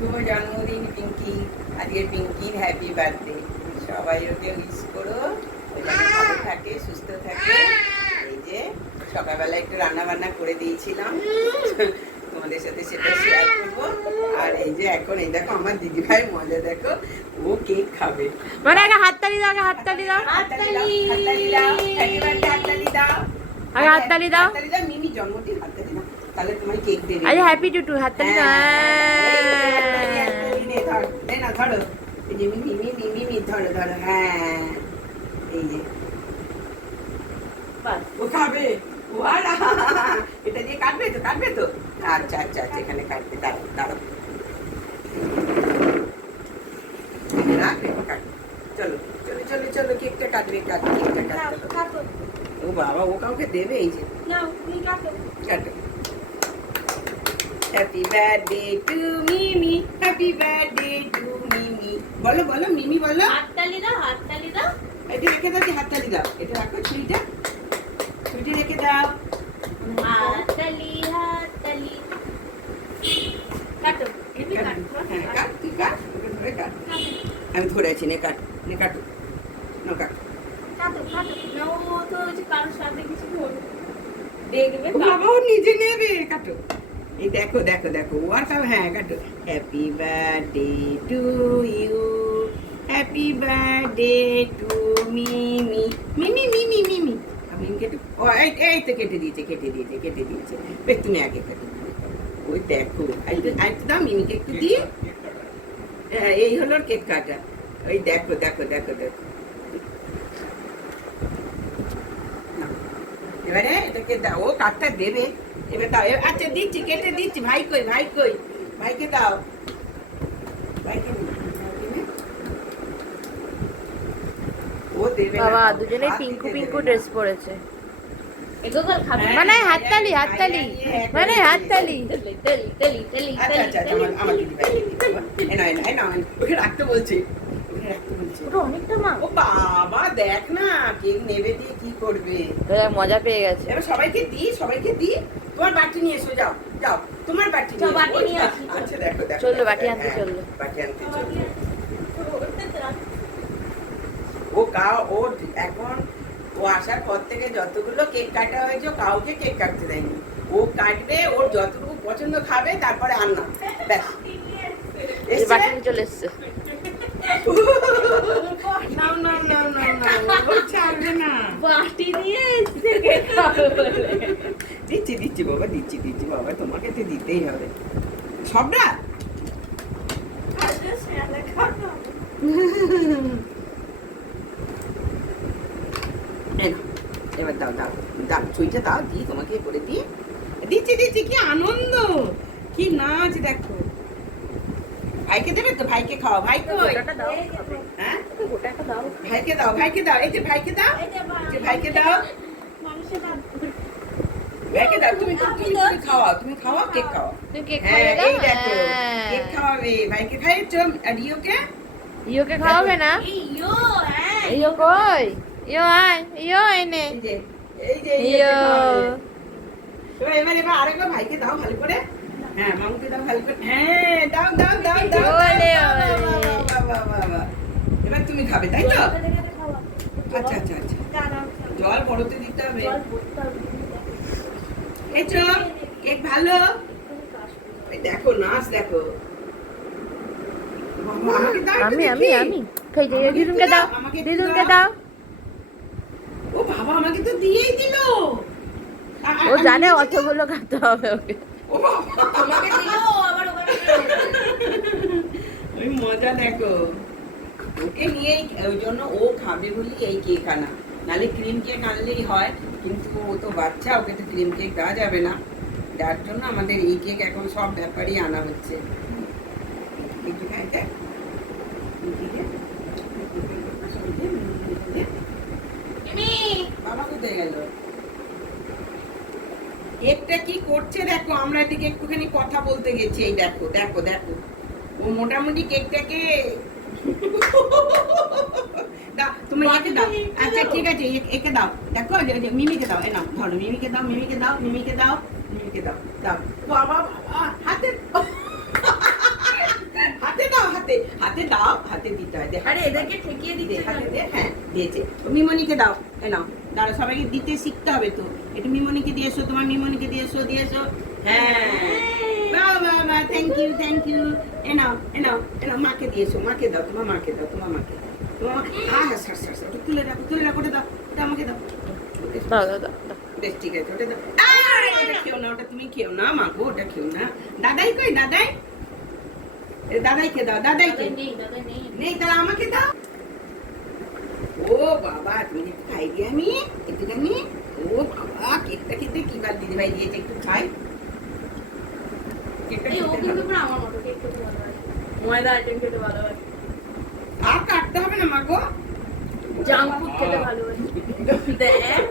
শুভ জন্মদিন পিঙ্কি। আজকে পিঙ্কির happy birthday. সবাই ওকে উইশ করো, ও যেন ভালো থাকে, সুস্থ থাকে। এই যে সকালবেলা একটু রান্না বান্না করে দিয়েছিলাম, তোমাদের সাথে সেটা শেয়ার করবো। আর এই যে এখন এই দেখো আমার দিদিভাই মজা দেখো, ও কেক খাবে। মানে আগে হাততালি দাও, আগে হাততালি দাও, হাততালি দাও, হাততালি দাও, হ্যাপি বার্থডে হাততালি দাও, আগে হাততালি দাও, হাততালি দাও। মিমি জন্মদিন হাততালি দাও, তাহলে তোমার কেক দেবে। আরে হ্যাপি টুটু হাততালি দাও। ধরো এই যে মিমি মিমি মিমি ধরো ধরো, হ্যাঁ এই যে ও খাবে। এটা দিয়ে কাটবে তো, কাটবে তো। আচ্ছা আচ্ছা আচ্ছা, এখানে কাটবে, দাঁড়াও দাঁড়াও, চলো চলো চলো চলো, কেকটা কাটবে, কেকটা কাটবে। ও বাবা, ও কাউকে দেবে? এই যে কাটো। Happy birthday to Mimi, happy birthday to Mimi. বলো বলো মিমি বলো। হাততালি দাও, হাততালি দাও। এটা রেখে দাও, কি হাততালি দাও, এটা রাখো, ছুরিটা রেখে দাও। হাততালি, হাততালি। কাটো, এমনি কাটো। হ্যাঁ কাট, তুই কাট, ওকে ধরে কাট। আমি ধরে আছি, নে কাট, নে কাটো, নো কাট। কাটো, কাটো। না, ও তো ওই যে কারোর সাথে কিছু করবে। দেখবে বাবা ও নিজে নেবে, কাটো। এই দেখো দেখো দেখো, ও আর সব, হ্যাঁ কাটো। Happy birthday to you, happy birthday to Mimi, Mimi Mimi Mimi. আমি কেটে, ও এই তো কেটে দিয়েছে, কেটে দিয়েছে। বেশ, তুমি আগে কাটো। ওই দেখো, আরেকটু দাও মিমিকে, একটু দিয়ে। হ্যাঁ, এই হলো কেক কাটা। ওই দেখো দেখো দেখো দেখো। এবারে এটাকে দাও, ও কাঠটা দেবে। এবার দাও, আচ্ছা দিচ্ছি, কেটে দিচ্ছি। ভাই কই, ভাইকে দাও, ভাইকে ও দেবে না। বাবা দুজনে পিঙ্কু পিঙ্কু ড্রেস পরেছে। এগো কাল খাবে। মানে হাততালি, হাততালি, মানে হাততালি। তেলি। আচ্ছা আচ্ছা, আমার দিদি ভাই, এই নাও, ওকে রাখতে বলছি। ওটা অনেকটা মা। ও বাবা, দেখ না কেক নেবে দিয়ে কি করবে। মজা পেয়ে গেছে। এবার সবাইকে দি। তোমার বাটি নিয়ে এসো, যাও যাও, তোমার বাটি যাও, নিয়ে বাটি এসো। নিয়ে আসি, আচ্ছা দেখো দেখো, চললো, বাটি আনতে হ্যাঁ, চললো। বাটি আনতে চললো। ও এখন ও আসার পর থেকে যতগুলো কেক কাটা হয়েছে, কাউকে কেক কাটতে দেয়নি। ও কাটবে, ওর যতটুকু পছন্দ খাবে, তারপরে আর না, ব্যাস। এই বাটি নিয়ে চলে এসছে। না, ও ছাড়বে না। বাটি দিয়ে এসে কেক খাবে বলে। দিচ্ছি বাবা, দিচ্ছি বাবা, তোমাকে তো দিতেই হবে সবটা। আজকে স্যালা খাবো। এবার দাও, ছুঁইটা দাও, দি তোমাকে করে দিয়ে দিচ্ছি। কি আনন্দ, কি নাচ দেখো। ভাইকে দেবে তো, ভাইকে খাও। ভাই কই? গোটাটা দাও, হ্যাঁ, গোটাটা দাও। ভাইকে দাও। এই যে ভাইকে দাও, ভাইকে দাও। তুমি খাওয়াও, কেক খাওয়াও। তুমি কেক হ্যাঁ, খাওয়াবে? এই দেখো, কেক খাওয়াবে। ভাইকে খাইয়েছো, আর ইয়োকে খাওয়াবে না? ইয়ো, হ্যাঁ। ইয়ো কই? ইয়ো আয়, ইয়ো এনে। এই যে ইয়ো। এবার আরেকবার ভাইকে দাও ভালো করে। হ্যাঁ, মামুকে দাও ভালো করে। হ্যাঁ, দাও। ওলে, বাহ। এবার তুমি খাবে, তাই তো? আচ্ছা। জল বড়তে দিতে হবে। এসো, কেক ভালো। এই দেখো নাচ দেখো। বাবা, আমাকে দাও একটু আমি দেখি। খাই যাই, দিদুনকে দাও, আমাকে একটু দিদুনকে দাও। দাও। ও বাবা, আমাকে তো দিয়েই দিল। ও জানে অতগুলো খাতে হবে ওকে। ও বাবা, আমাকে দিলো, আবার ওখানে ওই মজা দেখো। ওকে নিয়েই, ওই জন্য ও খাবে বলি এই কেক আনা, নাহলে ক্রিম কেক আনলেই হয়, কিন্তু ও তো বাচ্চা, ওকে তো ক্রিম কেক দেওয়া যাবে না। যার জন্য আমাদের এই কেক এখন সব ব্যাপারই আনা হচ্ছে। একটু খাই দেখ। বাবা কোথায় গেল? কেকটা কি করছে দেখো, আমরা এদিকে একটুখানি কথা বলতে গেছি। এই দেখো ও মোটামুটি কেকটাকে দাও, তুমি একে দাও। আচ্ছা ঠিক আছে, একে দাও। দেখো মিমিকে দাও, এ নাও, ধরো মিমিকে দাও। দাও বাবা, হাতে হাতে দাও, হাতে দিতে হয়। দে, আরে এদেরকে ঠেকিয়ে দে, দিচ্ছে হাতে কেন? দে, হ্যাঁ দিয়েছে। তো মিমনিকে দাও, এ নাও দাঁড়া, সবাইকে দিতে শিখতে হবে তো। একটু মিমনিকে দিয়ে এসো, তোমার মিমনিকে দিয়ে এসো, দিয়ে এসো। হ্যাঁ, বাহ বাহ বাহ, থ্যাংক ইউ থ্যাংক ইউ। এ নাও এ নাও এ নাও, মাকে দিয়ে এসো, মাকে দাও, তোমার মাকে দাও, তোমার মাকে। তোমার মাকে, সার সার সার, ওটা তুলে রাখো, তুলে রাখো, ওটা দাও, ওটা আমাকে দাও। দাও দাও দাও দাও। বেশ ঠিক আছে, ওটা দাও। ওটা খেও না, ওটা তুমি খেও না, মাগো ওটা খেও না। দাদাই কই, দাদাই? এ দাদাইকে দাও, দাদাইকে। দাদা নেই। নেই, তাহলে আমাকে দাও। ও বাবা, তুমি একটু খাই দি আমি একটুখানি। ও বাবা, কেকটা খেতে কি বার দিদি ভাই দিয়েছে, একটু খাই। কেকটা এই ও খেতে কিন্তু ভালো। পুরো আমার মতো কেক খেতে ভালোবাসে। ময়দা আইটেম খেতে ভালোবাসে। আর কাটতে হবে না মাগো। জাঙ্ক ফুড খেতে ভালোবাসে। দেখ